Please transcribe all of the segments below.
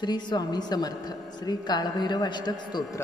श्री स्वामी समर्थ श्री काळभैरवाष्टक स्तोत्र।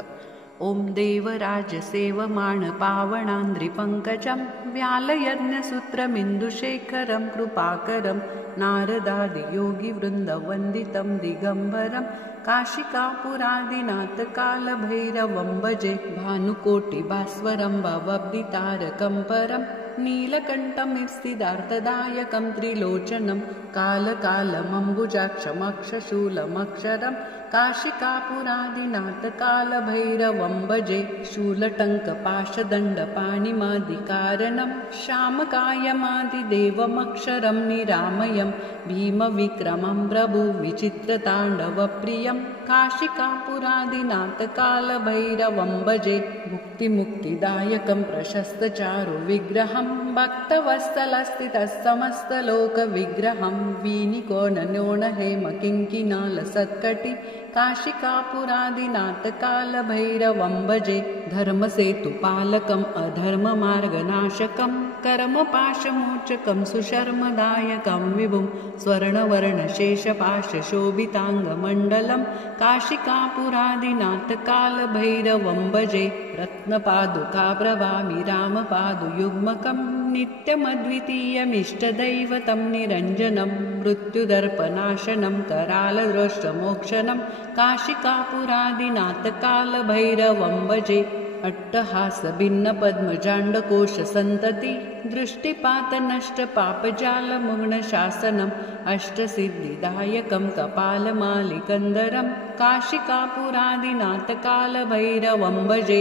ओम देवराजसेवमाण पावनान्द्रिपङ्कजं व्यालयज्ञसूत्रमिन्दुशेखरं कृपाकरं नारदादियोगिवृन्दवन्दितं दिगम्बरं काशिकापुरादिनाथकालभैरवं भजे भानुकोटिभास्वरं भवभीतारकं परं नीलकण्ठमिर्सिदार्थदायकं त्रिलोचनं कालकालमम्बुजाक्षमक्षशूलमक्षरं काशिकापुरादिनाथकालभैरवं भजे शूलटङ्कपाशदण्डपाणिमादिकारणं श्यामकायमादिदेवमक्षरं निरामयं भीमविक्रमं प्रभुविचित्रताण्डवप्रियं काशिकापुरादिनाथकालभैरवं भजे मुक्तिमुक्तिदायकं प्रशस्तचारुविग्रहं भक्तवत्सलस्थितसमस्तलोकविग्रहं वीनिकोणन्योणहेमकिङ्किणालसत्कटि काशिकापुरादिनाथकालभैरवं भजे धर्मसेतुपालकम् अधर्ममार्गनाशकं कर्मपाशमोचकं सुशर्मदायकं विभुं स्वर्णवर्णशेषपाशशोभिताङ्गमण्डलं काशिकापुरादिनाथकालभैरवं भजे रत्नपादुकाप्रभामि रामपादुयुग्मकं नित्यमद्वितीयमिष्टदैवतं निरञ्जनं मृत्युदर्पनाशनं करालदृष्टमोक्षणं काशिकापुरादिनाथकालभैरवं भजे अट्टहासभिन्नपद्मजाण्डकोशसन्तति दृष्टिपातनष्टपापजालमुग्नशासनम् अष्टसिद्धिदायकं कपालमालिकन्दरं काशिकापुरादिनाथकालभैरवं भजे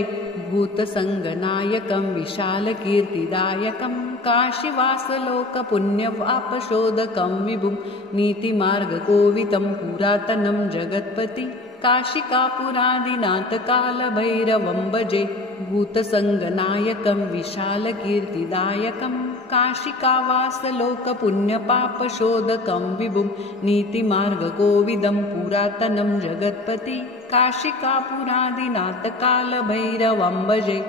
भूतसङ्गनायकं विशालकीर्तिदायकं काशीवासलोकपुण्यवापशोधकं विभुं नीतिमार्गकोवितं पुरातनं जगत्पति काशिकापुरादिनाथकालभैरवं भजे भूतसङ्गनायकं विशालकीर्तिदायकं काशिकावासलोकपुण्यपापशोधकं विभुं नीतिमार्गकोविदं पुरातनं जगत्पति काशिकापुरादिनाथकालभैरवं भजे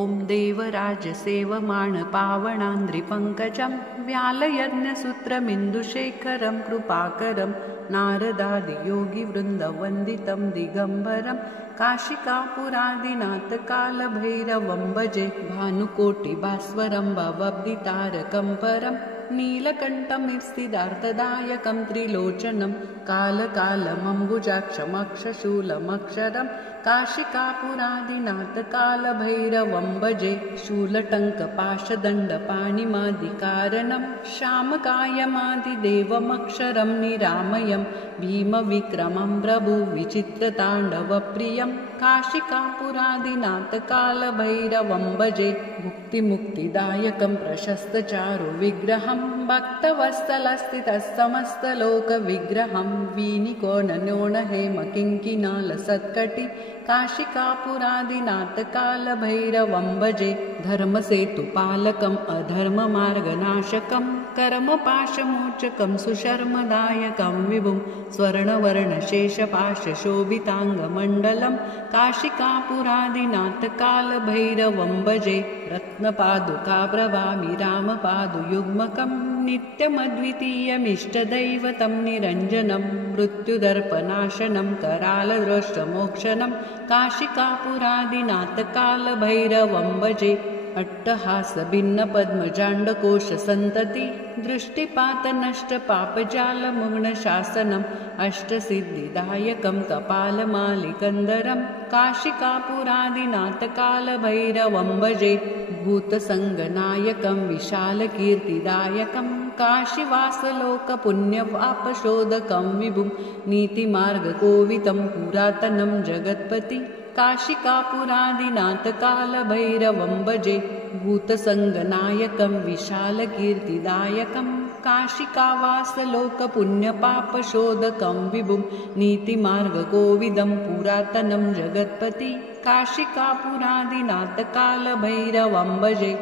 ओम देवराजसेवमाण पावनान्द्रिपङ्कजं व्यालयज्ञसूत्रमिन्दुशेखरं कृपाकरं नारदादियोगिवृन्दवन्दितं दिगम्बरं काशिकापुरादिनाथकालभैरवं भजे भानुकोटिभास्वरं भवभीतारकं परं नीलकण्ठमिर्सिदार्थदायकं त्रिलोचनं कालकालमम्बुजाक्षमक्षशूलमक्षरं काशिकापुरादिनाथकालभैरवं भजे शूलटङ्कपाशदण्डपाणिमादिकारणं श्यामकायमादिदेवमक्षरं निरामयं भीमविक्रमं प्रभुविचित्रताण्डवप्रियं काशिकापुरादिनाथकालभैरवं भजे मुक्तिमुक्तिदायकं प्रशस्तचारुविग्रहं भक्तवत्सलस्थितसमस्तलोकविग्रहं वीनिकोणन्योणहेमकिङ्किणालसत्कटि काशिकापुरादिनाथकालभैरवं भजे धर्मसेतुपालकम् अधर्ममार्गनाशकं कर्मपाशमोचकं सुशर्मदायकं विभुं स्वर्णवर्णशेषपाशशोभिताङ्गमण्डलं काशिकापुरादिनाथकालभैरवं भजे रत्नपादुकाप्रभामि रामपादुयुग्मकं नित्यमद्वितीयमिष्टदैवतं निरञ्जनं मृत्युदर्पनाशनं करालदृष्टमोक्षणं काशिकापुरादिनाथकालभैरवं भजे अट्टहासभिन्नपद्मजाण्डकोशसन्तति दृष्टिपातनष्टपापजालमुग्नशासनम् अष्टसिद्धिदायकं कपालमालिकन्दरं काशिकापुरादिनाथकालभैरवं भजे भूतसङ्गनायकं विशालकीर्तिदायकं काशीवासलोकपुण्यवापशोधकं विभुं नीतिमार्गकोवितं पुरातनं जगत्पति काशिकापुरादिनाथकालभैरवं भजे भूतसङ्गनायकं विशालकीर्तिदायकं काशिकावासलोकपुण्यपापशोधकं विभुं नीतिमार्गकोविदं पुरातनं जगत्पति काशिकापुरादिनाथकालभैरवं भजे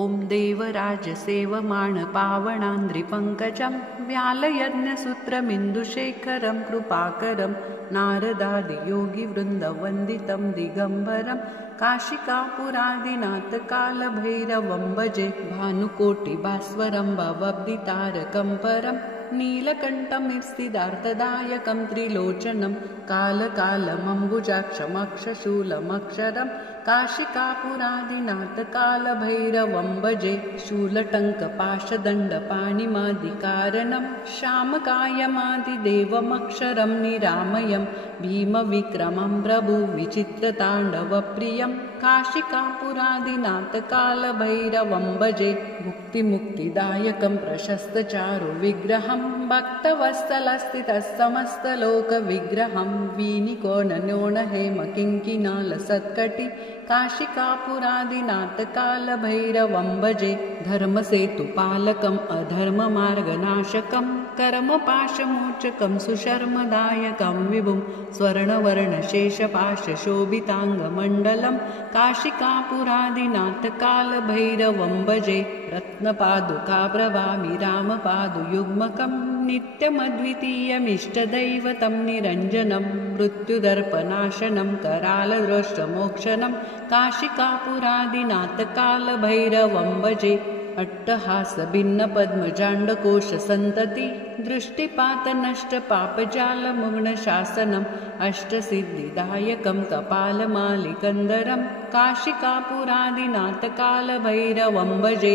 ओम देवराजसेवमाण पावनान्द्रिपङ्कजं व्यालयज्ञसूत्रमिन्दुशेखरं कृपाकरं नारदादियोगिवृन्दवन्दितं दिगम्बरं काशिकापुरादिनाथकालभैरवं भजे भानुकोटिभास्वरं भवभीतारकं परं नीलकण्ठमित्सिदार्थदायकं त्रिलोचनं कालकालमम्बुजाक्षमक्षशूलमक्षरं काशिकापुरादिनाथकालभैरवं भजे शूलटङ्कपाशदण्डपाणिमादिकारणं श्यामकायमादिदेवमक्षरं निरामयं भीमविक्रमं प्रभुविचित्रताण्डवप्रियं काशिकापुरादिनाथकालभैरवं भजे मुक्तिमुक्तिदायकं प्रशस्तचारुविग्रहं भक्तवत्सलस्थितस्समस्तलोकविग्रहं वीनिकोणन्योणहेमकिङ्किणालसत्कटि काशिकापुरादिनाथकालभैरवं भजे धर्मसेतुपालकम् अधर्ममार्गनाशकं कर्मपाशमोचकं सुशर्मदायकं विभुं स्वर्णवर्णशेषपाशशोभिताङ्गमण्डलं काशिकापुरादिनाथकालभैरवं भजे रत्नपादुकाप्रभामि रामपादुयुग्मकं नित्यमद्वितीयमिष्टदैवतं निरञ्जनं मृत्युदर्पनाशनं करालद्रष्टमोक्षणं काशिकापुरादिनाथकालभैरवं भजे अट्टहासभिन्नपद्मजाण्डकोशसन्तति दृष्टिपातनष्टपापजालमुग्नशासनम् अष्टसिद्धिदायकं कपालमालिकन्दरं काशिकापुरादिनाथकालभैरवं भजे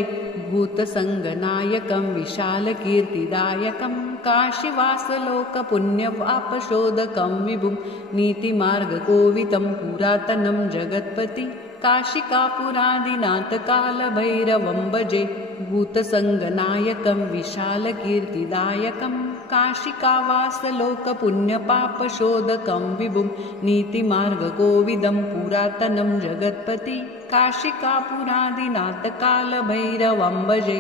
भूतसङ्गनायकं विशालकीर्तिदायकं काशीवासलोकपुण्यवापशोधकं विभुं नीतिमार्गकोवितं पुरातनं जगत्पति काशिकापुरादिनाथकालभैरवं भजे भूतसङ्गनायकं विशालकीर्तिदायकं काशिकावासलोकपुण्यपापशोधकं विभुं नीतिमार्गकोविदं पुरातनं जगत्पति काशिकापुरादिनाथकालभैरवं भजे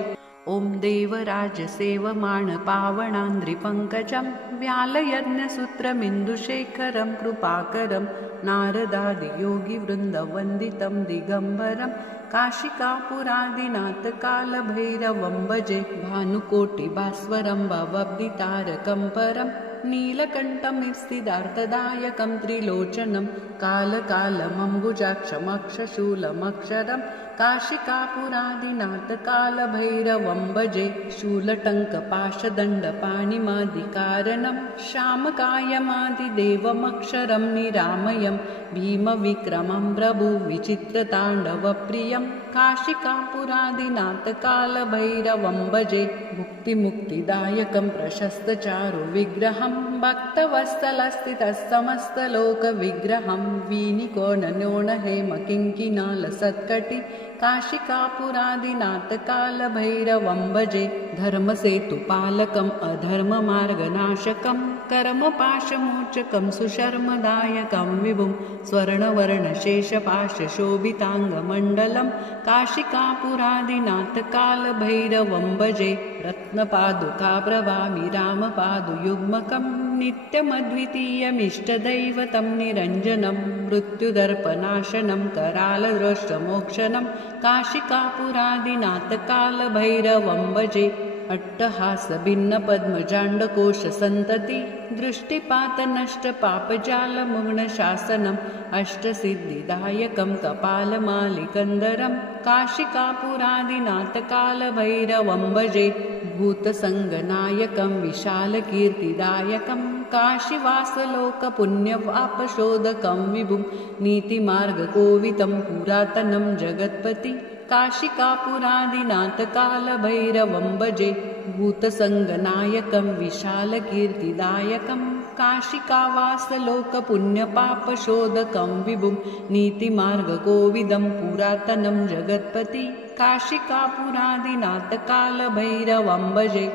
ॐ देवराजसेवमाणपावनान्द्रिपङ्कजं व्यालयज्ञसूत्रमिन्दुशेखरं कृपाकरं नारदादियोगिवृन्दवन्दितं दिगम्बरं काशिकापुरादिनाथकालभैरवं भजे भानुकोटिभास्वरं भवब्धितारकं परं नीलकण्ठमित्सिदार्थदायकं त्रिलोचनं कालकालमम्बुजाक्षमक्षशूलमक्षरं काशिकापुरादिनाथकालभैरवं भजे शूलटङ्कपाशदण्डपाणिमादिकारणं श्यामकायमादिदेवमक्षरं निरामयं भीमविक्रमं प्रभुविचित्रताण्डवप्रियं काशिकापुरादिनाथकालभैरवं भजे मुक्तिमुक्तिदायकं प्रशस्तचारुविग्रहं भक्तवत्सलस्थितस्समस्तलोकविग्रहं वीनिकोणन्योणहेमकिङ्किणालसत्कटि काशिकापुरादिनाथकालभैरवं भजे धर्मसेतुपालकम् अधर्ममार्गनाशकं कर्मपाशमोचकं सुशर्मदायकं विभुं स्वर्णवर्णशेषपाशशोभिताङ्गमण्डलं काशिकापुरादिनाथकालभैरवं भजे रत्नपादुकाप्रभामि रामपादुयुग्मकं नित्यमद्वितीयमिष्टदैवतं निरञ्जनं मृत्युदर्पनाशनं करालद्रष्टमोक्षणं काशिकापुरादिनाथकालभैरवं भजे अट्टहासभिन्नपद्मजाण्डकोशसन्तति दृष्टिपातनष्टपापजालमुग्नशासनम् अष्टसिद्धिदायकं कपालमालिकन्दरं काशिकापुरादिनाथकालभैरवं भजे भूतसङ्गनायकं विशालकीर्तिदायकं काशीवासलोकपुण्यवापशोधकं विभुं नीतिमार्गकोवितं पुरातनं जगत्पति काशिकापुरादिनाथकालभैरवं भजे भूतसङ्गनायकं विशालकीर्तिदायकं काशिकावासलोकपुण्यपापशोधकं विभुं नीतिमार्गकोविदं पुरातनं जगत्पति काशिकापुरादिनाथकालभैरवं भजे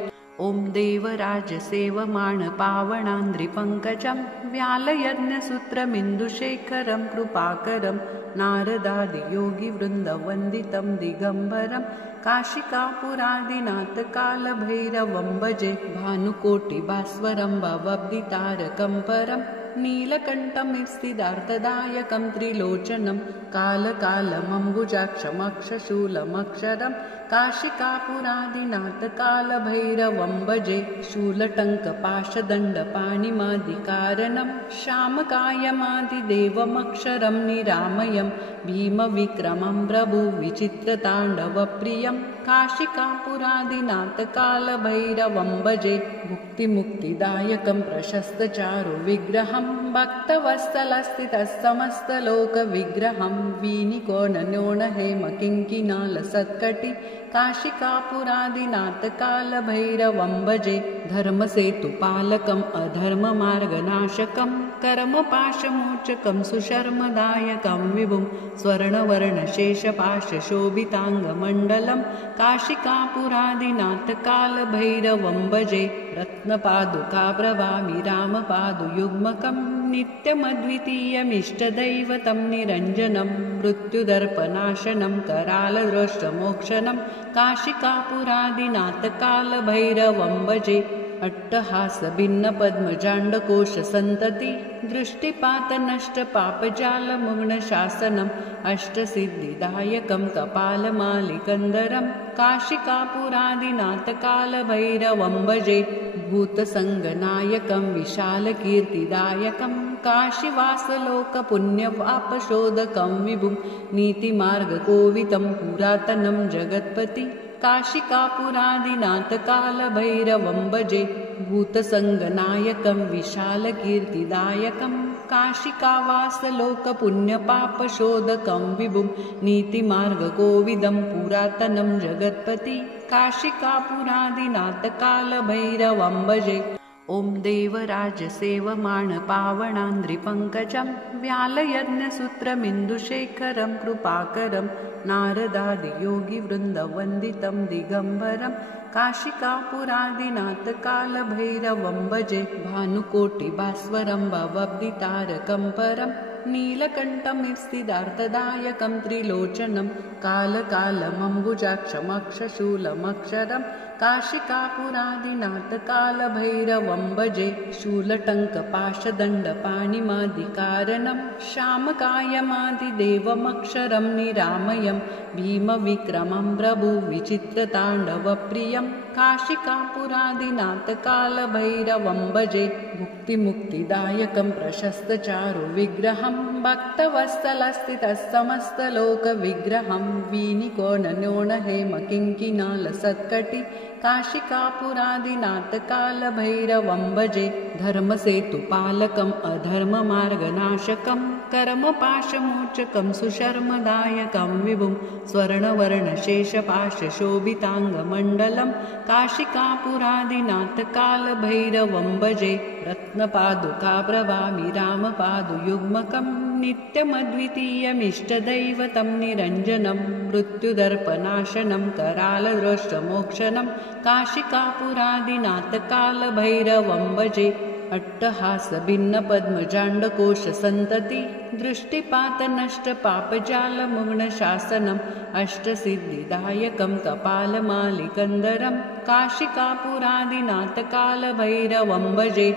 ॐ देवराजसेवमाणपावनान्द्रिपङ्कजं व्यालयज्ञसूत्रमिन्दुशेखरं कृपाकरं नारदादियोगिवृन्दवन्दितं दिगम्बरं काशिकापुरादिनाथकालभैरवं भजे भानुकोटिभास्वरं भवब्धितारकं परं नीलकण्ठमित्सिदार्थदायकं त्रिलोचनं कालकालमम्बुजाक्षमक्षशूलमक्षरं काशिकापुरादिनाथकालभैरवं भजे शूलटङ्कपाशदण्डपाणिमादिकारणं श्यामकायमादिदेवमक्षरं निरामयं भीमविक्रमं प्रभुविचित्रताण्डवप्रियं काशिकापुरादिनाथकालभैरवं भजे मुक्तिमुक्तिदायकं प्रशस्तचारुविग्रहं भक्तवत्सलस्थितसमस्तलोकविग्रहं वीनिकोणन्योणहेमकिङ्किणालसत्कटि काशिकापुरादिनाथकालभैरवं भजे धर्मसेतुपालकम् अधर्ममार्गनाशकं कर्मपाशमोचकं सुशर्मदायकं विभुं स्वर्णवर्णशेषपाशशोभिताङ्गमण्डलं काशिकापुरादिनाथकालभैरवं भजे रत्नपादुकाप्रभामि रामपादुयुग्मकं नित्यमद्वितीयमिष्टदैवतं निरञ्जनं मृत्युदर्पनाशनं करालदृष्टमोक्षणं काशिकापुरादिनाथकालभैरवं भजे अट्टहासभिन्नपद्मजाण्डकोशसन्तति दृष्टिपातनष्टपापजालमुग्नशासनम् अष्टसिद्धिदायकं कपालमालिकन्दरं काशिकापुरादिनाथकालभैरवं भजे भूतसङ्गनायकं विशालकीर्तिदायकं काशीवासलोकपुण्यवापशोधकं विभुं नीतिमार्गकोवितं पुरातनं जगत्पति काशिकापुरादिनाथकालभैरवं भजे भूतसङ्गनायकं विशालकीर्तिदायकं काशिकावासलोकपुण्यपापशोधकं विभुं नीतिमार्गकोविदं पुरातनं जगत्पति काशिकापुरादिनाथकालभैरवं भजे ॐ देवराजसेवमाणपावनान्द्रिपङ्कजं व्यालयज्ञसूत्रमिन्दुशेखरं कृपाकरं नारदादियोगिवृन्दवन्दितं दिगम्बरं काशिकापुरादिनाथकालभैरवं भजे भानुकोटिभास्वरं भवब्धितारकं परं नीलकण्ठमित्सिदार्थदायकं त्रिलोचनं कालकालमम्बुजाक्षमक्षशूलमक्षरं काशिकापुरादिनाथकालभैरवं भजे शूलटङ्कपाशदण्डपाणिमादिकारणं श्यामकायमादिदेवमक्षरं निरामयं भीमविक्रमं प्रभुविचित्रताण्डवप्रियं काशिकापुरादिनाथकालभैरवं भजे मुक्तिमुक्तिदायकं प्रशस्तचारुविग्रहं भक्तवत्सलस्थितसमस्तलोकविग्रहं वीनिकोणन्योणहेमकिङ्किणालसत्कटि काशिकापुरादिनाथकालभैरवं भजे धर्मसेतुपालकम् अधर्ममार्गनाशकं कर्मपाशमोचकं सुशर्मदायकं विभुं स्वर्णवर्णशेषपाशशोभिताङ्गमण्डलं काशिकापुरादिनाथकालभैरवं भजे रत्नपादुकाप्रभामि रामपादुयुग्मकं नित्यमद्वितीयमिष्टदैवतं निरञ्जनं मृत्युदर्पनाशनं करालदृष्टमोक्षणं काशिकापुरादिनाथकालभैरवं भजे अट्टहासभिन्नपद्मजाण्डकोशसन्तति दृष्टिपातनष्टपापजालमुग्नशासनम् अष्टसिद्धिदायकं कपालमालिकन्दरं काशिकापुरादिनाथकालभैरवं भजे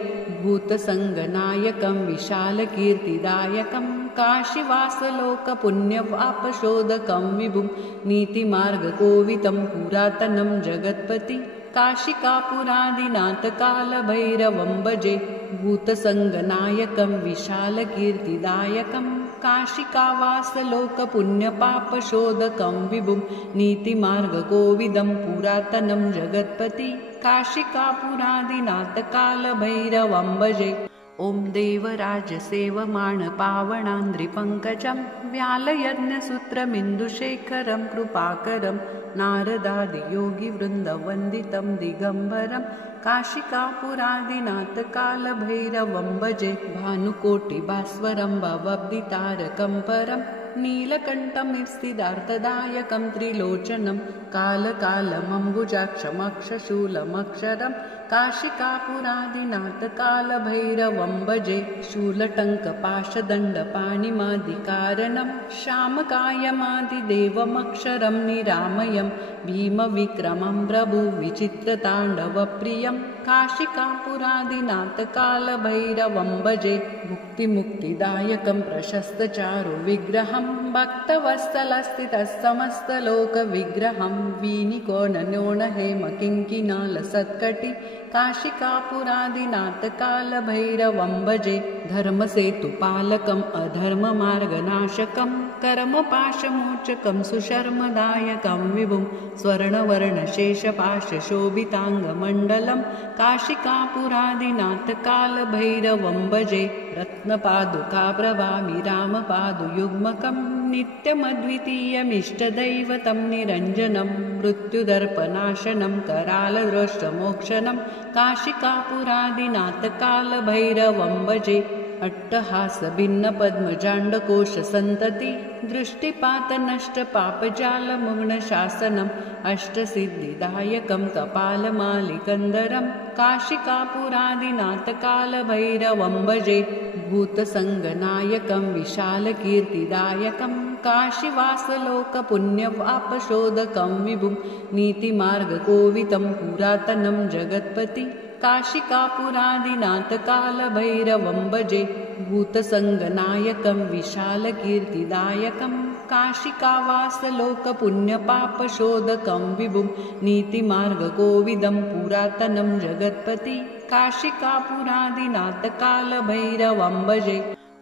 भूतसङ्गनायकं विशालकीर्तिदायकं काशीवासलोकपुण्यवापशोधकं विभुं नीतिमार्गकोवितं पुरातनं जगत्पति काशिकापुरादिनाथकालभैरवं भजे भूतसङ्गनायकं विशालकीर्तिदायकं काशिकावासलोकपुण्यपापशोधकं विभुं नीतिमार्गकोविदं पुरातनं जगत्पति काशिकापुरादिनाथकालभैरवं भजे ॐ देवराजसेवमाणपावनान्द्रिपङ्कजं व्यालयज्ञसूत्रमिन्दुशेखरं कृपाकरं नारदादियोगिवृन्दवन्दितं दिगम्बरं काशिकापुरादिनाथकालभैरवं भजे भानुकोटिभास्वरं भवब्धितारकं परं नीलकण्ठमित्सिदार्थदायकं त्रिलोचनं कालकालमम्बुजाक्षमक्षशूलमक्षरं काशिकापुरादिनाथकालभैरवं भजे शूलटङ्कपाशदण्डपाणिमादिकारणं श्यामकायमादिदेवमक्षरं निरामयं भीमविक्रमं प्रभुविचित्रताण्डवप्रियं काशिकापुरादिनाथकालभैरवं भजे मुक्तिमुक्तिदायकं प्रशस्तचारुविग्रहं भक्तवत्सलस्थितस्तमस्तलोकविग्रहं वीनिकोणन्योणहेमकिङ्किणालसत्कटि काशिकापुरादिनाथकालभैरवं भजे धर्मसेतुपालकम् अधर्ममार्गनाशकं कर्मपाशमोचकं सुशर्मदायकं विभुं स्वर्णवर्णशेषपाशशोभिताङ्गमण्डलं काशिकापुरादिनाथकालभैरवं भजे रत्नपादुकाप्रभामि रामपादुयुग्मकं नित्यमद्वितीयमिष्टदैवतं निरञ्जनं मृत्युदर्पनाशनं करालदृष्टमोक्षणं काशिकापुरादिनाथकालभैरवं भजे अट्टहासभिन्नपद्मजाण्डकोशसन्तति दृष्टिपातनष्टपापजालमुग्नशासनम् अष्टसिद्धिदायकं कपालमालिकन्दरं काशिकापुरादिनाथकालभैरवं भजे भूतसङ्गनायकं विशालकीर्तिदायकं काशीवासलोकपुण्यवापशोधकं विभुं नीतिमार्गकोवितं पुरातनं जगत्पति काशिकापुरादिनाथकालभैरवं भजे भूतसङ्गनायकं विशालकीर्तिदायकं काशिकावासलोकपुण्यपापशोधकं विभुं नीतिमार्गकोविदं पुरातनं जगत्पति काशिकापुरादिनाथकालभैरवं भजे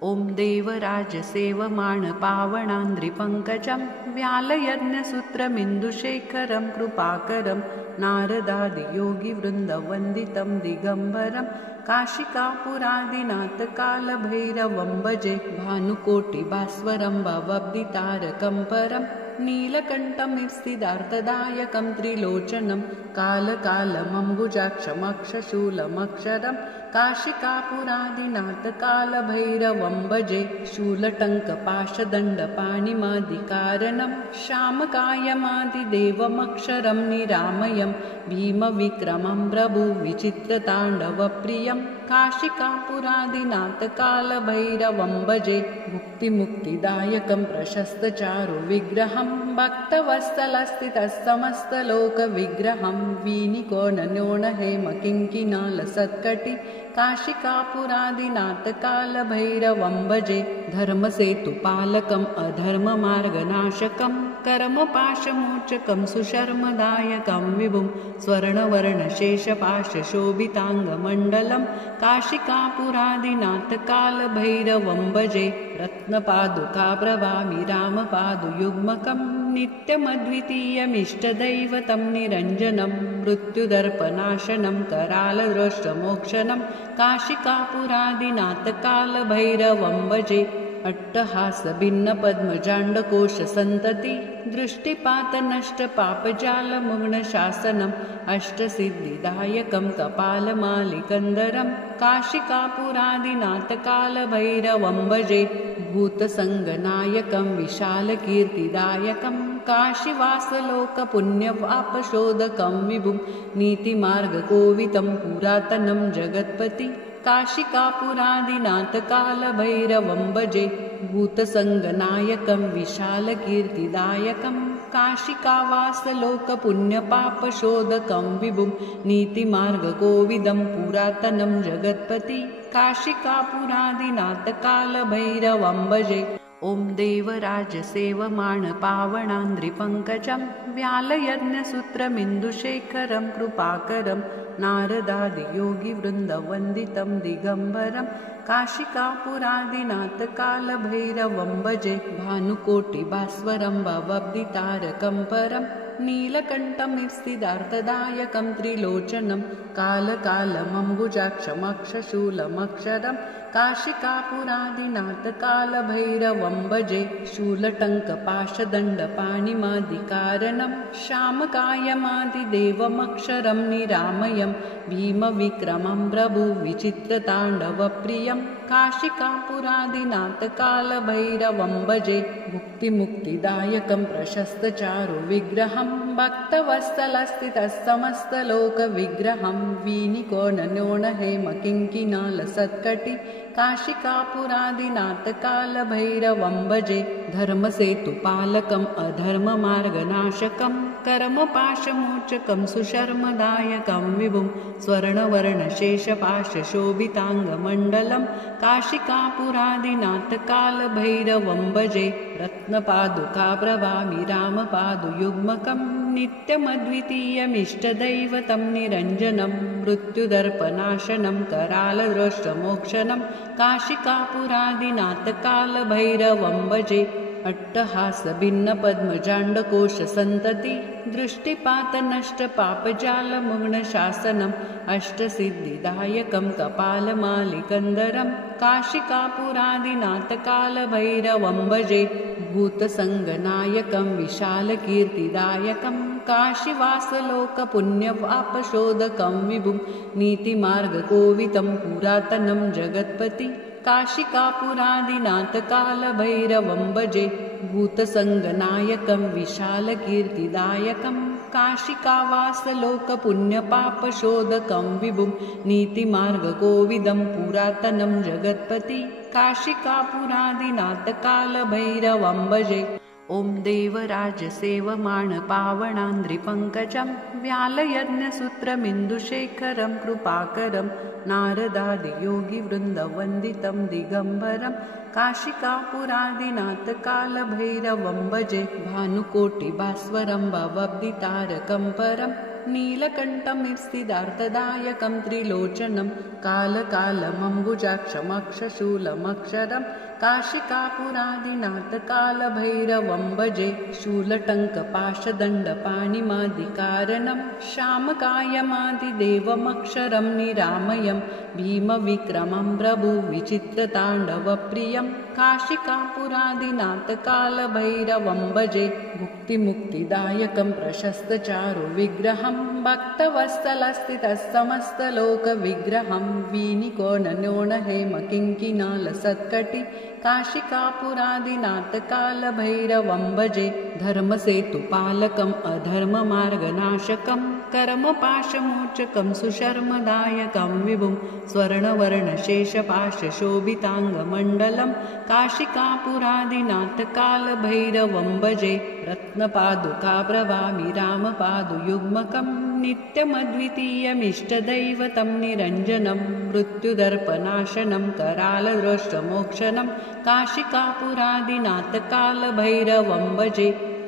ॐ देवराजसेवमाणपावनान्द्रिपङ्कजं व्यालयज्ञसूत्रमिन्दुशेखरं कृपाकरं नारदादियोगिवृन्दवन्दितं दिगम्बरं काशिकापुरादिनाथकालभैरवं भजे भानुकोटिभास्वरं भवब्धितारकं परं नीलकण्ठमिस्तिदार्थदायकं त्रिलोचनं कालकालमम्बुजाक्षमक्षशूलमक्षरं काशिकापुरादिनाथकालभैरवं भजे शूलटङ्कपाशदण्डपाणिमादिकारणं श्यामकायमादिदेवमक्षरं निरामयं भीमविक्रमं प्रभुविचित्रताण्डवप्रियं काशिकापुरादिनाथकालभैरवं भजे मुक्तिमुक्तिदायकं प्रशस्तचारुविग्रहं भक्तवत्सलस्थितस्तमस्तलोकविग्रहं वीनिकोणन्योणहेमकिङ्किणालसत्कटि काशिकापुरादिनाथकालभैरवं भजे धर्मसेतुपालकम् अधर्ममार्गनाशकं कर्मपाशमोचकं सुशर्मदायकं विभुं स्वर्णवर्णशेषपाशशोभिताङ्गमण्डलं काशिकापुरादिनाथकालभैरवं भजे रत्नपादुकाप्रभामि रामपादुयुग्मकं नित्यमद्वितीयमिष्टदैवतं निरञ्जनं मृत्युदर्पनाशनं करालदृष्टमोक्षणं काशिकापुरादिनाथकालभैरवं भजे अट्टहासभिन्नपद्मजाण्डकोशसन्तति दृष्टिपातनष्टपापजालमुग्नशासनम् अष्टसिद्धिदायकं कपालमालिकन्दरं काशिकापुरादिनाथकालभैरवं भजे भूतसङ्गनायकं विशालकीर्तिदायकं काशीवासलोकपुण्यवापशोधकं विभुं नीतिमार्गकोवितं पुरातनं जगत्पति काशिकापुरादिनाथकालभैरवं भजे भूतसङ्गनायकं विशालकीर्तिदायकं काशिकावासलोकपुण्यपापशोधकं विभुं नीतिमार्गकोविदं पुरातनं जगत्पति काशिकापुरादिनाथकालभैरवं भजे ॐ देवराजसेवमाणपावनान्द्रिपङ्कजं व्यालयज्ञसूत्रमिन्दुशेखरं कृपाकरं नारदादियोगिवृन्दवन्दितं दिगम्बरं काशिकापुरादिनाथकालभैरवं भजे भानुकोटिभास्वरं भवब्धितारकं परं नीलकण्ठमिस्तिदार्थदायकं त्रिलोचनं कालकालमम्बुजाक्षमक्षशूलमक्षरं काशिकापुरादिनाथकालभैरवं भजे शूलटङ्कपाशदण्डपाणिमादिकारणं श्यामकायमादिदेवमक्षरं निरामयं भीमविक्रमं प्रभुविचित्रताण्डवप्रियं काशिकापुरादिनाथकालभैरवं भजे मुक्तिमुक्तिदायकं प्रशस्तचारुविग्रहं भक्तवत्सलस्थितस्तमस्तलोकविग्रहं वीनिकोणन्योणहेमकिङ्किणालसत्कटि काशिकापुरादिनाथकालभैरवं भजे धर्मसेतुपालकम् अधर्ममार्गनाशकं कर्मपाशमोचकं सुशर्मदायकं विभुं स्वर्णवर्णशेषपाशशोभिताङ्गमण्डलं काशिकापुरादिनाथकालभैरवं भजे रत्नपादुकाप्रभामि रामपादुयुग्मकं नित्यमद्वितीयमिष्टदैवतं निरञ्जनं मृत्युदर्पनाशनं करालद्रोष्टमोक्षणं काशिकापुरादिनाथकालभैरवं भजे अट्टहासभिन्नपद्मजाण्डकोशसन्तति दृष्टिपातनष्टपापजालमुग्नशासनम् अष्टसिद्धिदायकं कपालमालिकन्दरं काशिकापुरादिनाथकालभैरवं भजे भूतसङ्गनायकं विशालकीर्तिदायकं काशीवासलोकपुण्यपापशोधकं विभुं नीतिमार्गकोवितं पुरातनं जगत्पति काशिकापुरादिनाथकालभैरवं भजे भूतसङ्गनायकं विशालकीर्तिदायकं काशिकावासलोकपुण्यपापशोधकं विभुं नीतिमार्गकोविदं पुरातनं जगत्पति काशिकापुरादिनाथकालभैरवं भजे ॐ देवराजसेवमाणपावनान्द्रिपङ्कजं व्यालयज्ञसूत्रमिन्दुशेखरं कृपाकरं नारदादियोगिवृन्दवन्दितं दिगम्बरं काशिकापुरादिनाथकालभैरवं भजे भानुकोटिभास्वरं भवब्धितारकं परं नीलकण्ठमिर्स्थिदार्थदायकं त्रिलोचनं कालकालमम्बुजाक्षमक्षशूलमक्षरं काशिकापुरादिनाथकालभैरवं भजे शूलटङ्कपाशदण्डपाणिमादिकारणं श्यामकायमादिदेवमक्षरं निरामयं भीमविक्रमं प्रभुविचित्रताण्डवप्रियं काशिकापुरादिनाथकालभैरवं भजे भुक्तिमुक्तिदायकं प्रशस्तचारुविग्रहं भक्तवत्सलस्थितस्तमस्तलोकविग्रहं वीनिकोणन्योणहेमकिङ्किणालसत्कटि काशिकापुरादिनाथकालभैरवं भजे धर्मसेतुपालकम् अधर्ममार्गनाशकं कर्मपाशमोचकं सुशर्मदायकं विभुं स्वर्णवर्णशेषपाशशोभिताङ्गमण्डलं काशिकापुरादिनाथकालभैरवं भजे रत्नपादुकाप्रभामि रामपादुयुग्मकं नित्यमद्वितीयमिष्टदैवतं निरञ्जनं मृत्युदर्पनाशनं करालद्रोष्टमोक्षणं काशिकापुरादिनाथकालभैरवं भजे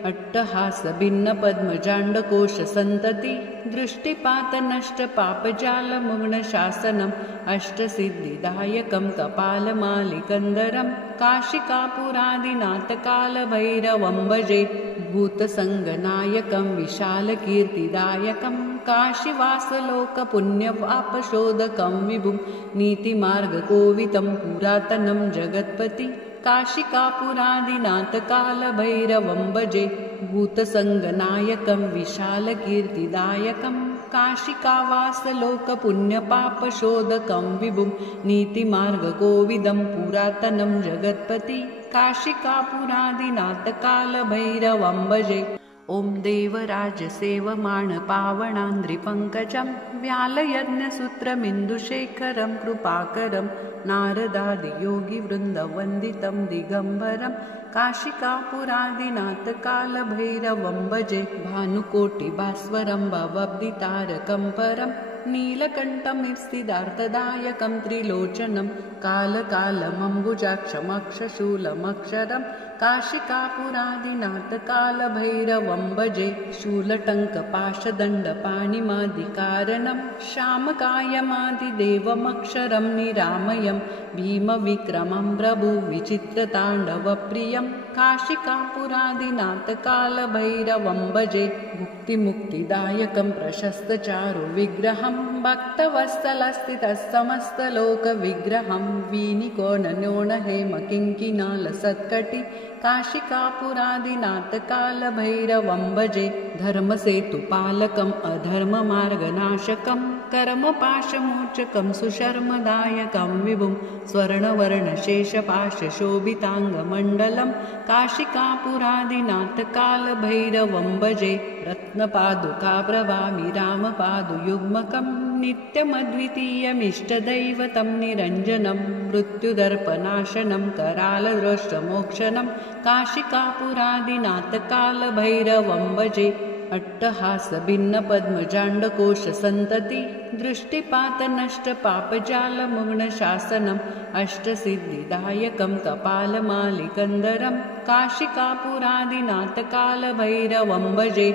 अट्टहासभिन्नपद्मजाण्डकोशसन्तति दृष्टिपातनष्टपापजालमुग्नशासनम् अष्टसिद्धिदायकं कपालमालिकन्दरं काशिकापुरादिनाथकालभैरवं भजे भूतसङ्गनायकं विशालकीर्तिदायकं काशीवासलोकपुण्यपापशोधकं विभुं नीतिमार्गकोवितं पुरातनं जगत्पति काशिकापुरादिनाथकालभैरवं भजे भूतसङ्गनायकं विशालकीर्तिदायकं काशिकावासलोकपुण्यपापशोधकं विभुं नीतिमार्गकोविदं पुरातनं जगत्पति काशिकापुरादिनाथकालभैरवं भजे ॐ देवराजसेवमाणपावनान्द्रिपङ्कजं व्यालयज्ञसूत्रमिन्दुशेखरं कृपाकरं नारदादियोगिवृन्दवन्दितं दिगम्बरं काशिकापुरादिनाथकालभैरवं भजे भानुकोटिभास्वरं भवब्धितारकं परं नीलकण्ठमिर्स्थिदार्थदायकं त्रिलोचनं कालकालमम्बुजाक्षमक्षशूलमक्षरं काशिकापुरादिनाथकालभैरवं भजे शूलटङ्कपाशदण्डपाणिमादिकारणं श्यामकायमादिदेवमक्षरं निरामयं भीमविक्रमं प्रभुविचित्रताण्डवप्रियं काशिकापुरादिनाथकालभैरवं भजे भुक्तिमुक्तिदायकं प्रशस्तचारुविग्रहं भक्तवत्सलस्थितस्तमस्तलोकविग्रहं वीनिकोणन्योणहेमकिङ्किणालसत्कटि काशिकापुरादिनाथ कालभैरवं भजे धर्मसेतुपालकम् अधर्ममार्गनाशकं कर्मपाशमोचकं सुशर्मदायकं विभुं स्वर्णवर्णशेषपाशशोभिताङ्गमण्डलं काशिकापुरादिनाथ कालभैरवं भजे रत्नपादुकाप्रभामि रामपादुयुग्मकं नित्यमद्वितीयमिष्टदैवतं निरञ्जनं मृत्युदर्पनाशनं करालदृष्टमोक्षणं काशिकापुरादिनाथ कालभैरवं भजे अट्टहासभिन्नपद्मजाण्डकोशसन्तति दृष्टिपातनष्टपापजालमुग्नशासनम् अष्टसिद्धिदायकं कपालमालिकन्दरं काशिकापुरादिनाथ कालभैरवं भजे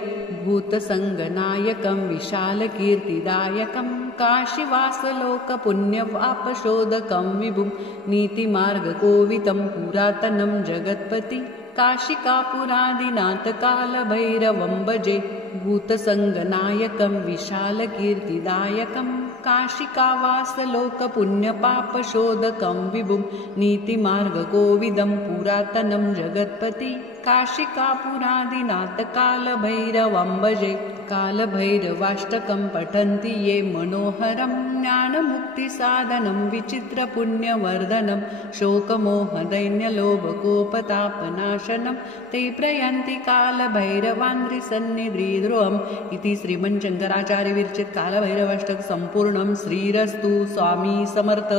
भूतसङ्गनायकं विशालकीर्तिदायकं काशीवासलोकपुण्यवापशोधकं विभुं नीतिमार्गकोवितं पुरातनं जगत्पति काशिकापुरादिनाथ कालभैरवं भजे भूतसङ्गनायकं विशालकीर्तिदायकं काशिकावासलोकपुण्यपापशोधकं विभुं नीतिमार्गकोविदं पुरातनं जगत्पति काशिकापुरादिनाथ कालभैरवं भजे कालभैरवाष्टकं पठन्ति ये मनोहरं ज्ञानमुक्तिसाधनं विचित्रपुण्यवर्धनं शोकमोहदैन्यलोभकोपतापनाशनं ते प्रयन्ति कालभैरवान्द्रिसन्निधिद्रोहम् इति श्रीमन्शङ्कराचार्यविरचित कालभैरवाष्टक सम्पूर्णं श्रीरस्तु स्वामी समर्थ।